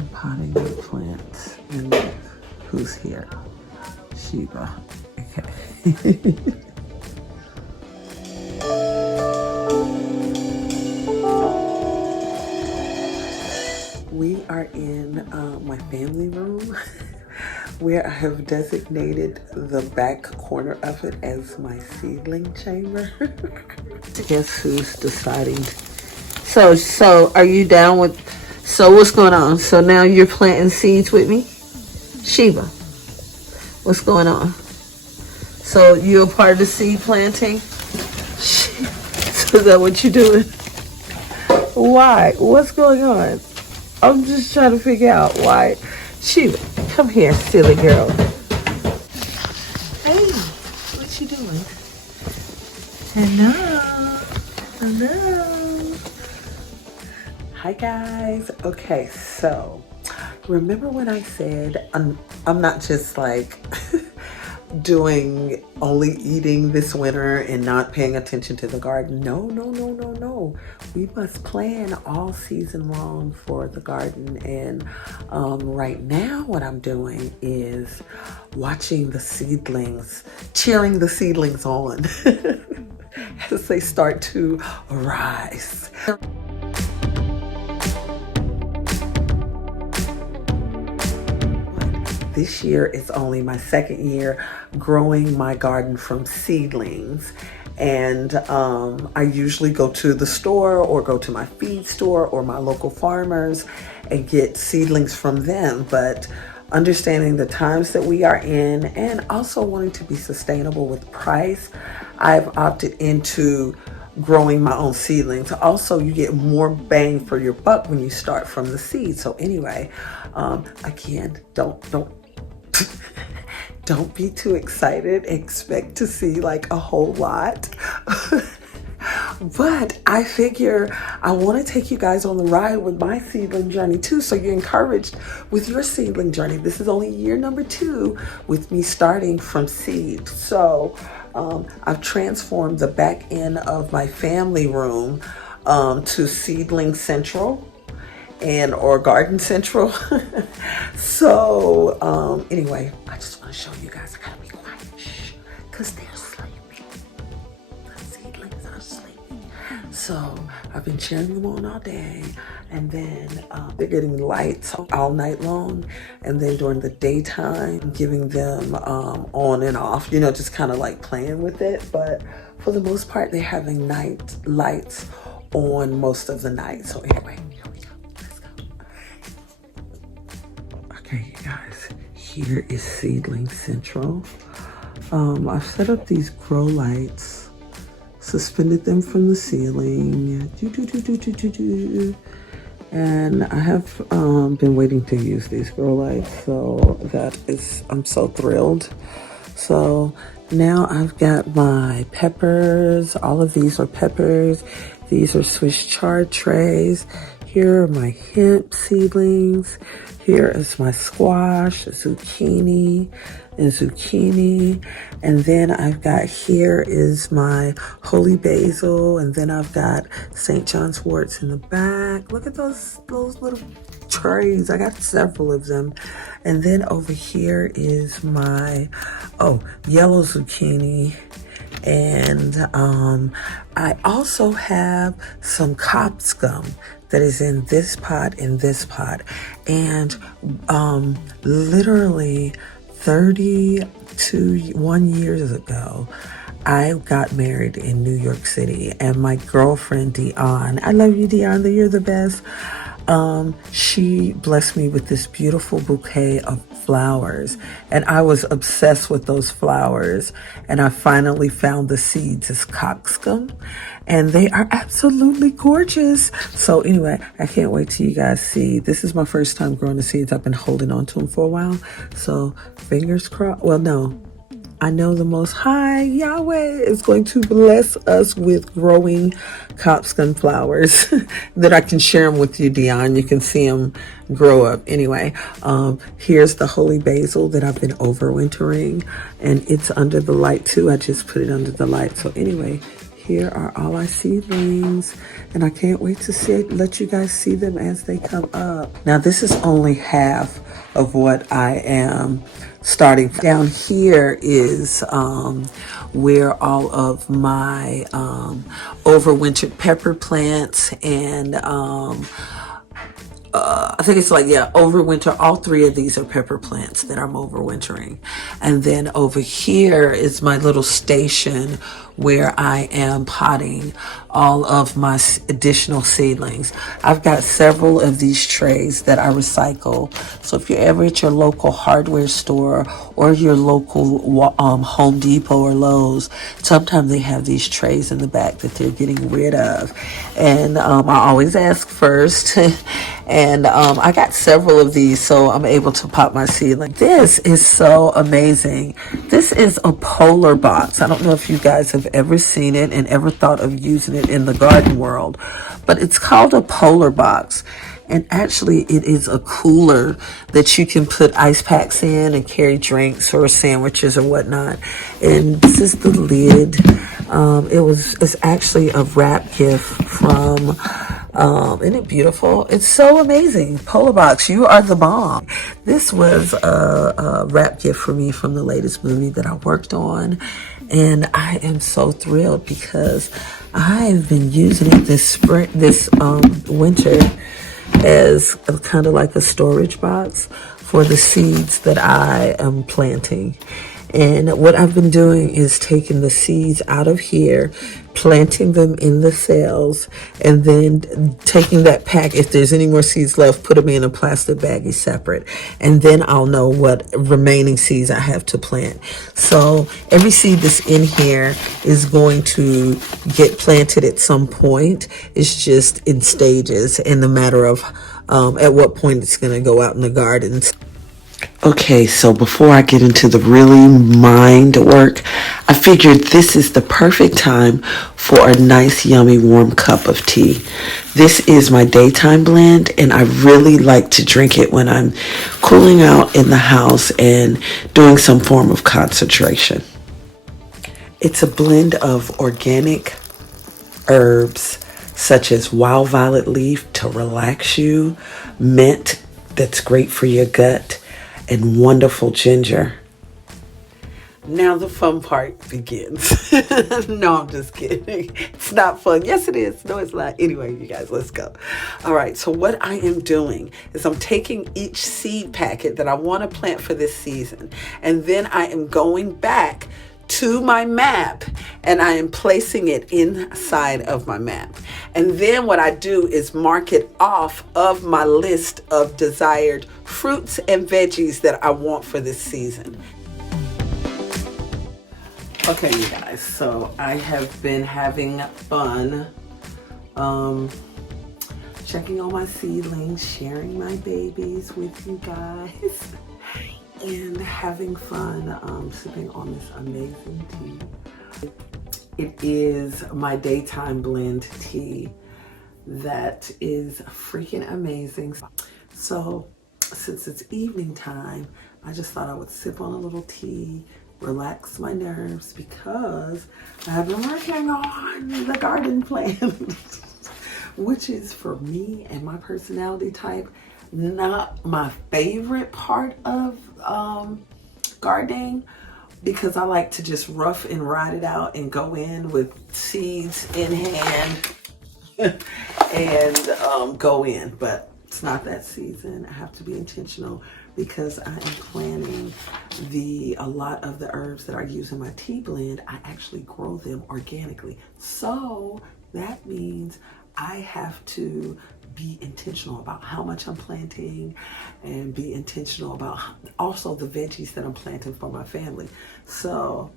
I'm potting the plants. And who's here? Sheeba. Okay. We are in my family room where I have designated the back corner of it as my seedling chamber. Guess who's deciding? So are you down with, so what's going on? So now you're planting seeds with me? Sheeba, what's going on? So you're a part of the seed planting? So is that what you're doing? Why? What's going on? I'm just trying to figure out why. Sheeba, come here, silly girl. Hey, what you doing? Hello. Hello. Hi guys. Okay, so remember when I said I'm not just like doing only eating this winter and not paying attention to the garden? No. We must plan all season long for the garden. And right now what I'm doing is watching the seedlings, cheering the seedlings on as they start to arise. This year is only my second year growing my garden from seedlings. And I usually go to the store or go to my feed store or my local farmers and get seedlings from them. But understanding the times that we are in and also wanting to be sustainable with price, I've opted into growing my own seedlings. Also, you get more bang for your buck when you start from the seed. So anyway, again, don't be too excited. Expect to see like a whole lot. But I figure I want to take you guys on the ride with my seedling journey too, so you're encouraged with your seedling journey. This is only year number 2 with me starting from seed. So I've transformed the back end of my family room to Seedling Central or Garden Central. So anyway, I just want to show you guys. I gotta be quiet, because they're sleeping. The seedlings are sleeping. So I've been cheering them on all day, and then they're getting lights all night long, and then during the daytime giving them on and off, you know, just kind of like playing with it. But for the most part, they're having night lights on most of the night. So anyway, here we go. Let's go. Okay, you guys, here is Seedling Central. I've set up these grow lights, suspended them from the ceiling, and I have been waiting to use these grow lights, so I'm so thrilled. So now I've got my peppers. All of these are peppers. These are Swiss chard trays. Here are my hemp seedlings. Here is my squash, zucchini. And then I've got, here is my holy basil. And then I've got St. John's worts in the back. Look at those little trays. I got several of them. And then over here is my, yellow zucchini. And I also have some cop scum that is in this pot and this pot. And literally 31 years ago, I got married in New York City, and my girlfriend Dion, I love you Dion, you're the best. She blessed me with this beautiful bouquet of flowers, and I was obsessed with those flowers, and I finally found the seeds as cockscomb, and they are absolutely gorgeous. So anyway, I can't wait till you guys see. This is my first time growing the seeds. I've been holding on to them for a while, so fingers crossed. Well, no, I know the Most High Yahweh is going to bless us with growing copscon flowers that I can share them with you, Dion. You can see them grow up. Anyway, here's the holy basil that I've been overwintering, and it's under the light too. I just put it under the light. So anyway, here are all our seedlings, and I can't wait to let you guys see them as they come up. Now this is only half of what I am starting. Down here is where all of my overwintered pepper plants and I think it's like, yeah, overwinter. All three of these are pepper plants that I'm overwintering. And then over here is my little station where I am potting all of my additional seedlings. I've got several of these trays that I recycle. So if you're ever at your local hardware store or your local Home Depot or Lowe's, sometimes they have these trays in the back that they're getting rid of. And I always ask first. And I got several of these, so I'm able to pop my seedling. This is so amazing. This is a polar box. I don't know if you guys have ever seen it and ever thought of using it in the garden world, but it's called a polar box. And actually, it is a cooler that you can put ice packs in and carry drinks or sandwiches or whatnot. And this is the lid. It's actually a wrap gift from, isn't it beautiful? It's so amazing. Polar Box, you are the bomb. This was a wrap gift for me from the latest movie that I worked on. And I am so thrilled because I've been using it this winter as kind of like a storage box for the seeds that I am planting. And what I've been doing is taking the seeds out of here, planting them in the cells, and then taking that pack, if there's any more seeds left, put them in a plastic baggie separate. And then I'll know what remaining seeds I have to plant. So every seed that's in here is going to get planted at some point. It's just in stages in the matter of at what point it's going to go out in the garden. Okay, so before I get into the really mind work, I figured this is the perfect time for a nice, yummy, warm cup of tea. This is my daytime blend, and I really like to drink it when I'm cooling out in the house and doing some form of concentration. It's a blend of organic herbs such as wild violet leaf to relax you, mint that's great for your gut, and wonderful ginger. Now the fun part begins. No, I'm just kidding. It's not fun. Yes, it is. No, it's not. Anyway, you guys, let's go. All right, so what I am doing is I'm taking each seed packet that I want to plant for this season, and then I am going back to my map and I am placing it inside of my map. And then what I do is mark it off of my list of desired fruits and veggies that I want for this season. Okay, you guys, so I have been having fun checking on my seedlings, sharing my babies with you guys, and having fun sipping on this amazing tea. It is my daytime blend tea that is freaking amazing. So since it's evening time, I just thought I would sip on a little tea, relax my nerves, because I've been working on the garden plan, which is, for me and my personality type, not my favorite part of gardening, because I like to just rough and ride it out and go in with seeds in hand and go in. But it's not that season. I have to be intentional because I am planting a lot of the herbs that I use in my tea blend. I actually grow them organically. So that means I have to be intentional about how much I'm planting and be intentional about also the veggies that I'm planting for my family. So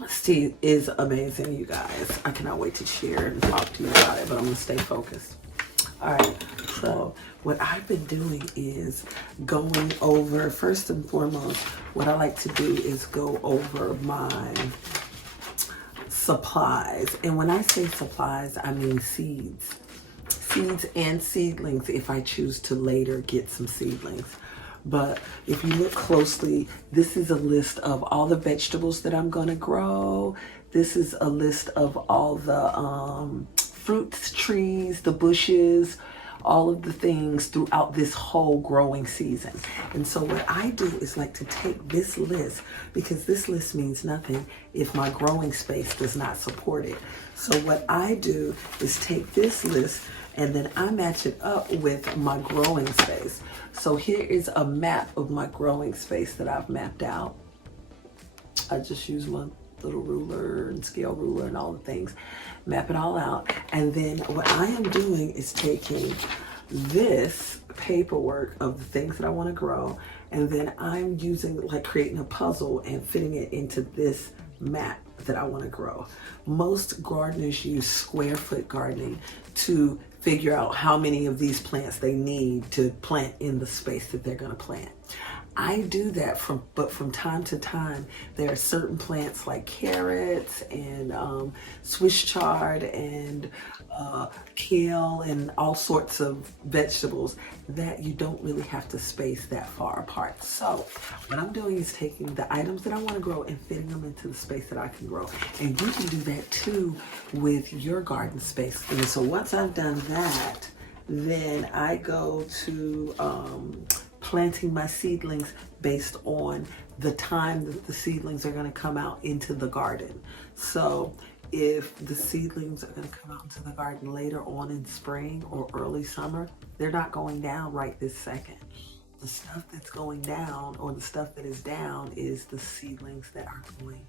this tea is amazing, you guys. I cannot wait to share and talk to you about it, but I'm gonna stay focused. All right, so what I've been doing is going over, first and foremost, what I like to do is go over my supplies. And when I say supplies, I mean seeds and seedlings if I choose to later get some seedlings. But if you look closely, this is a list of all the vegetables that I'm going to grow. This is a list of all the fruits, trees, the bushes, all of the things throughout this whole growing season. And so what I do is like to take this list, because this list means nothing if my growing space does not support it. So what I do is take this list and then I match it up with my growing space. So here is a map of my growing space that I've mapped out. I just use my little ruler and scale ruler and all the things, map it all out. And then what I am doing is taking this paperwork of the things that I want to grow, and then I'm using, like, creating a puzzle and fitting it into this map that I want to grow. Most gardeners use square foot gardening to figure out how many of these plants they need to plant in the space that they're going to plant. I do that but from time to time, there are certain plants like carrots and Swiss chard and kale and all sorts of vegetables that you don't really have to space that far apart. So what I'm doing is taking the items that I want to grow and fitting them into the space that I can grow. And you can do that too with your garden space. And so once I've done that, then I go to planting my seedlings based on the time that the seedlings are going to come out into the garden. So if the seedlings are going to come out into the garden later on in spring or early summer, they're not going down right this second. The stuff that's going down, or the stuff that is down, is the seedlings that are going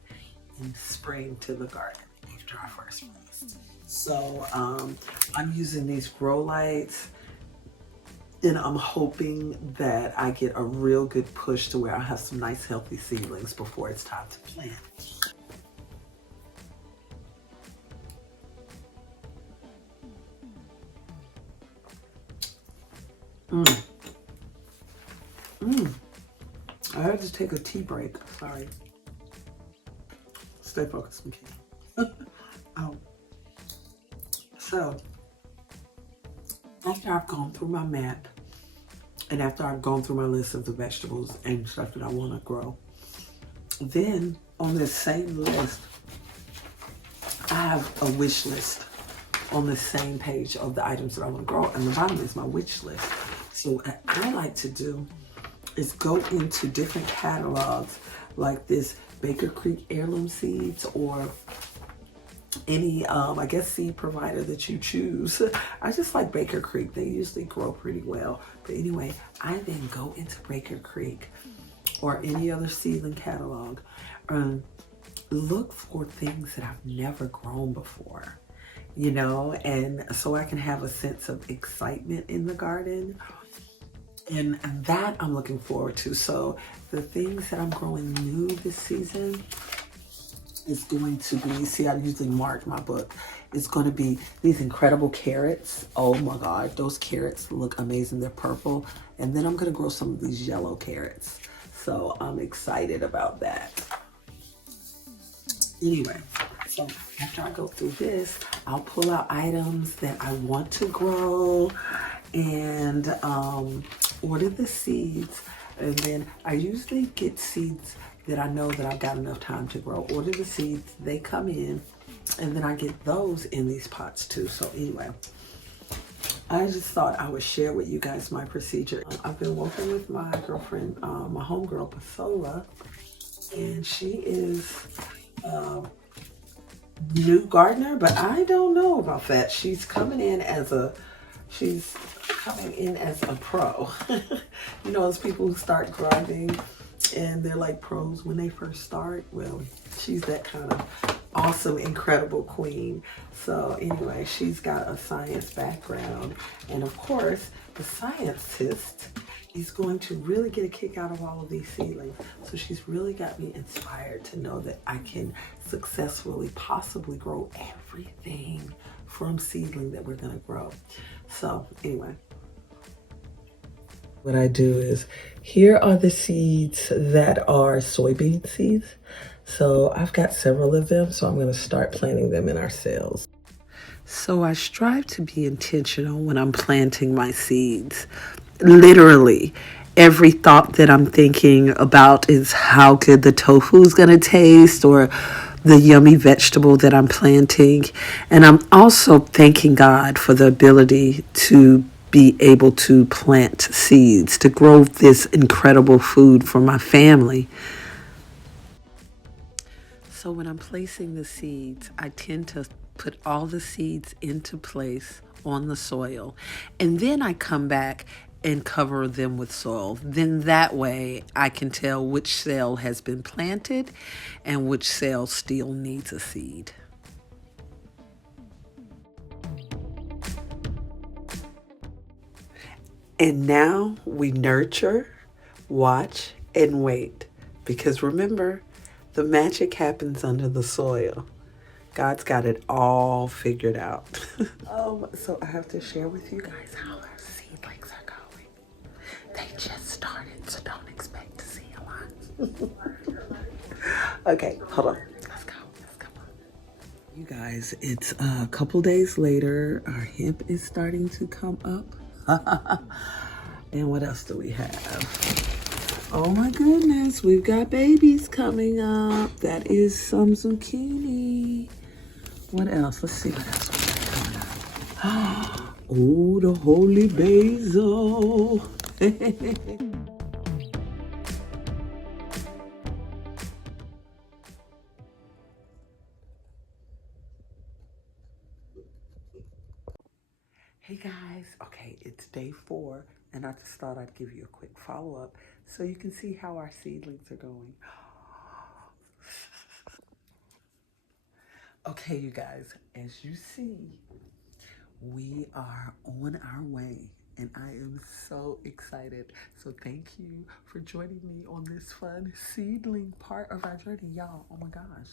in spring to the garden after our first frost. So I'm using these grow lights, and I'm hoping that I get a real good push to where I have some nice healthy seedlings before it's time to plant. I had to take a tea break. Sorry. Stay focused, McKee. So after I've gone through my map and after I've gone through my list of the vegetables and stuff that I want to grow, then on this same list, I have a wish list on the same page of the items that I want to grow. And the bottom is my wish list. So what I like to do is go into different catalogs like this Baker Creek heirloom seeds, or any I guess seed provider that you choose. I just like Baker Creek. They usually grow pretty well. But anyway, I then go into Baker Creek or any other seedling catalog and look for things that I've never grown before, you know, and so I can have a sense of excitement in the garden. And that I'm looking forward to. So the things that I'm growing new this season is going to be, see, I usually mark my book. It's going to be these incredible carrots. Oh my God, those carrots look amazing. They're purple. And then I'm going to grow some of these yellow carrots. So I'm excited about that. Anyway, so after I go through this, I'll pull out items that I want to grow and order the seeds. And then I usually get seeds that I know that I've got enough time to grow. Order the seeds, they come in, and then I get those in these pots too. So anyway, I just thought I would share with you guys my procedure. I've been working with my girlfriend, my homegirl, Pasola, and she is new gardener, but I don't know about that. She's coming in as a pro. You know, those people who start gardening and they're like pros when they first start. Well, she's that kind of awesome, incredible queen. So anyway, she's got a science background, and of course the scientist is going to really get a kick out of all of these seedlings. So she's really got me inspired to know that I can successfully possibly grow everything from seedling that we're going to grow. So anyway, what I do is, here are the seeds that are soybean seeds. So I've got several of them, so I'm going to start planting them in our cells. So I strive to be intentional when I'm planting my seeds, literally. every thought that I'm thinking about is how good the tofu is going to taste or the yummy vegetable that I'm planting. And I'm also thanking God for the ability to be able to plant seeds, to grow this incredible food for my family. So when I'm placing the seeds, I tend to put all the seeds into place on the soil. And then I come back and cover them with soil. Then that way I can tell which cell has been planted and which cell still needs a seed. And now we nurture, watch, and wait. Because remember, the magic happens under the soil. God's got it all figured out. So I have to share with you guys how our seedlings are going. They just started, so don't expect to see a lot. Okay, hold on. Let's go. Let's go. You guys, it's a couple days later. Our hip is starting to come up. And what else do we have? Oh my goodness, we've got babies coming up. That is some zucchini. What else? Let's see what else we got coming up. Oh, the holy basil. Hey guys, okay, it's day 4, and I just thought I'd give you a quick follow-up so you can see how our seedlings are going. Okay, you guys, as you see, we are on our way, and I am so excited. So thank you for joining me on this fun seedling part of our journey, y'all. Oh my gosh,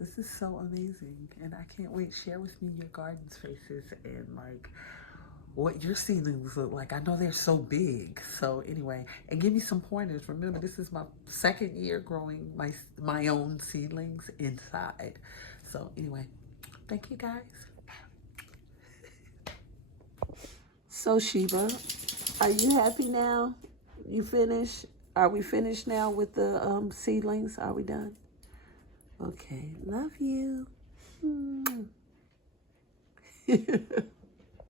this is so amazing, and I can't wait. Share with me your garden spaces and like what your seedlings look like. I know they're so big. So anyway, and give me some pointers. Remember, this is my second year growing my own seedlings inside. So anyway, thank you guys. So Sheba, are you happy now? You finished? Are we finished now with the seedlings? Are we done? Okay, love you.